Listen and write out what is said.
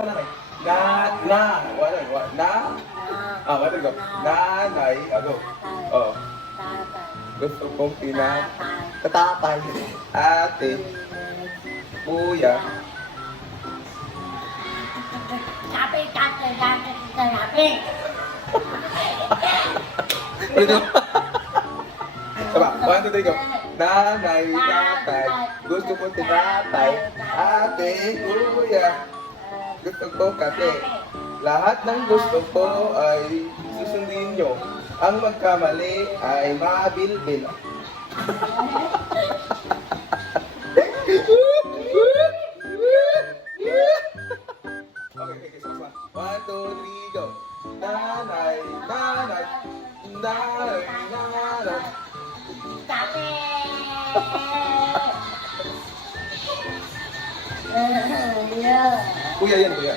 Wala go. Nanay, go. Oh. Gusto kong tatapay. Ate, kuya. Sabi, sabi. Ulit mo. Saba, 1, 2, 3, go. Nanay, tatay, gusto kong tinapay. Ate, kuya. Gusto ko kape. Lahat ng gusto ko ay susundin nyo. Ang magkamali ay mabilbil. Okay, so 1, 2, 3, go. Nanay, nanay, nanay, nanay. Sabi. Kuya yan, kuya.